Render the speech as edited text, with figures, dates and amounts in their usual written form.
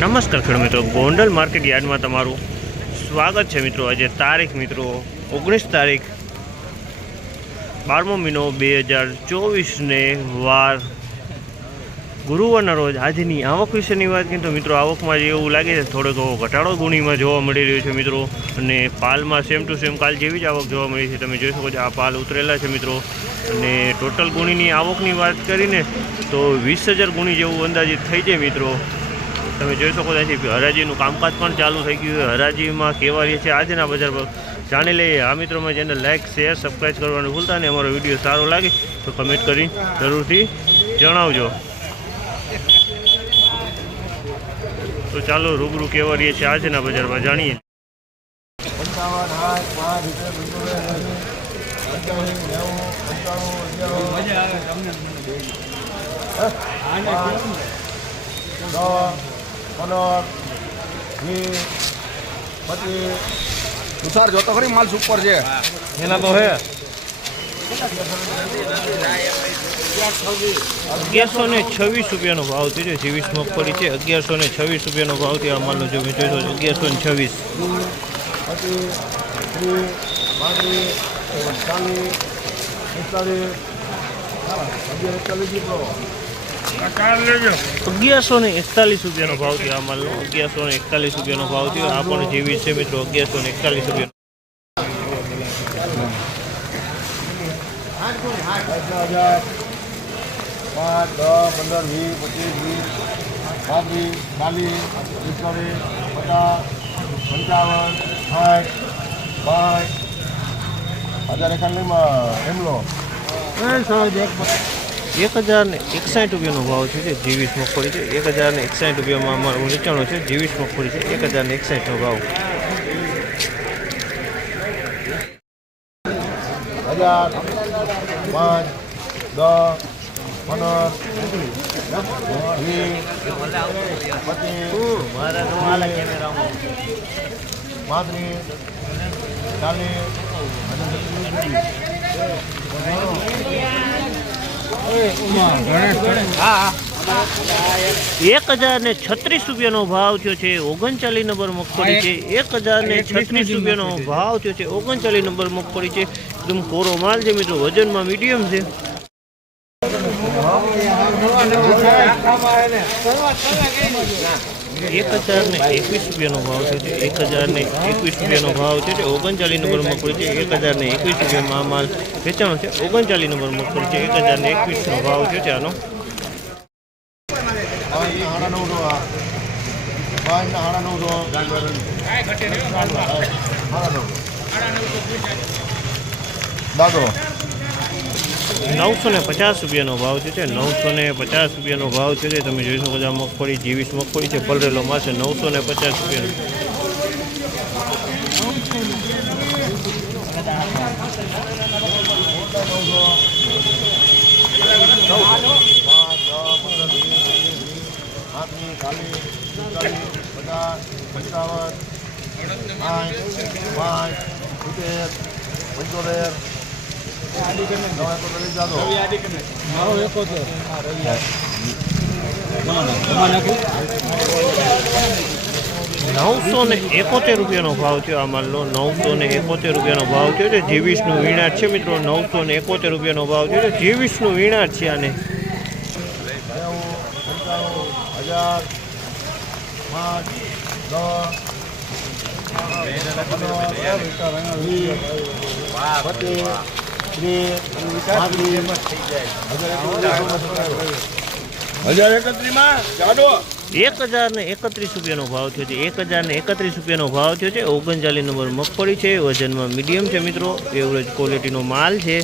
નમસ્કાર ખેડૂત મિત્રો, ગોંડલ માર્કેટ યાર્ડમાં તમારું સ્વાગત છે મિત્રો। આજે તારીખ મિત્રો 19 તારીખ 12મો મહિનો 2024 ને વાર ગુરુવારના રોજ આજની આવક વિશેની વાત કરીએ તો મિત્રો આવકમાં એવું લાગે છે થોડોક ઘટાડો ગુણીમાં જોવા મળી રહ્યો છે મિત્રો। અને પાલમાં સેમ ટુ સેમ કાલ જેવી જ આવક જોવા મળી છે। તમે જોઈ શકો છો આ પાલ ઉતરેલા છે મિત્રો। અને ટોટલ ગુણીની આવકની વાત કરીને તો 20,000 ગુણી જેવું અંદાજિત થઈ જાય મિત્રો। તમે જોઈ શકો છો હરાજીનું કામકાજ પણ ચાલુ થઈ ગયું છે। હરાજીમાં કેવા રહે છે આજના બજાર પર જાણી લઈએ। આ મિત્રોમાં ચેનલ લાઇક શેર સબસ્ક્રાઈબ કરવાનું ભૂલતા નહીં। અમારો વિડીયો સારો લાગે તો કમેન્ટ કરી જરૂરથી જણાવજો। તો ચાલો રૂબરૂ કેવા રહે છે આજના બજારમાં જાણીએ। ઉતાર જોતો ખરી માલ સુપર છે એના તો હે 1126 રૂપિયાનો ભાવ થયો છે। 23 મગફળી છે 1126 રૂપિયાનો ભાવ થયો। આ માલનો જો મિત્રો 1141 રૂપિયાનો ભાવ થયો। આ માલનો 1141 રૂપિયાનો ભાવ થયો। આ પણ જેવી છે મિત્રો 1141 રૂપિયા। 5, 10, 15, 20, 25, 30, 1061 રૂપિયાનો ભાવ છે। 20 મગફળી છે 1061 રૂપિયામાં અમારું વેચાણો છે। 20 મગફળી છે 1061નો ભાવ। 1036 રૂપિયાનો ભાવ થયો છે। 39 નંબર મગફળી છે 1036 રૂપિયાનો ભાવ થયો છે। 39 નંબર મગફળી છે એકદમ કોરો માલ છે મિત્રો। વજનમાં મીડિયમ છે। 1021 રૂપિયાનો ભાવ છે। 1021 રૂપિયાનો ભાવ છે। 39 નંબર મગફળી છે 1021 રૂપિયામાં માલ વેચાણો છે। 39 નંબર મગફળી છે 1021નો ભાવ છે આનો। દાદો 950 રૂપિયાનો ભાવ છે। 950 રૂપિયાનો ભાવ છે। તમે જોઈ શકો છો આ મગફળી 20 મગફળી છે પલરેલો માલ છે 950 રૂપિયાનો। 971 રૂપિયાનો ભાવ છે આ માલનો। 971 રૂપિયાનો ભાવ છે। 23નું વીણાટ છે મિત્રો। 971 રૂપિયાનો ભાવ છે। 23નું વીણાટ છે આને। 1031 રૂપિયાનો ભાવ થયો છે। 1031 રૂપિયાનો ભાવ થયો છે। 39 નંબર મગફળી છે। વજનમાં મીડિયમ છે મિત્રો। એવરેજ ક્વોલિટીનો માલ છે।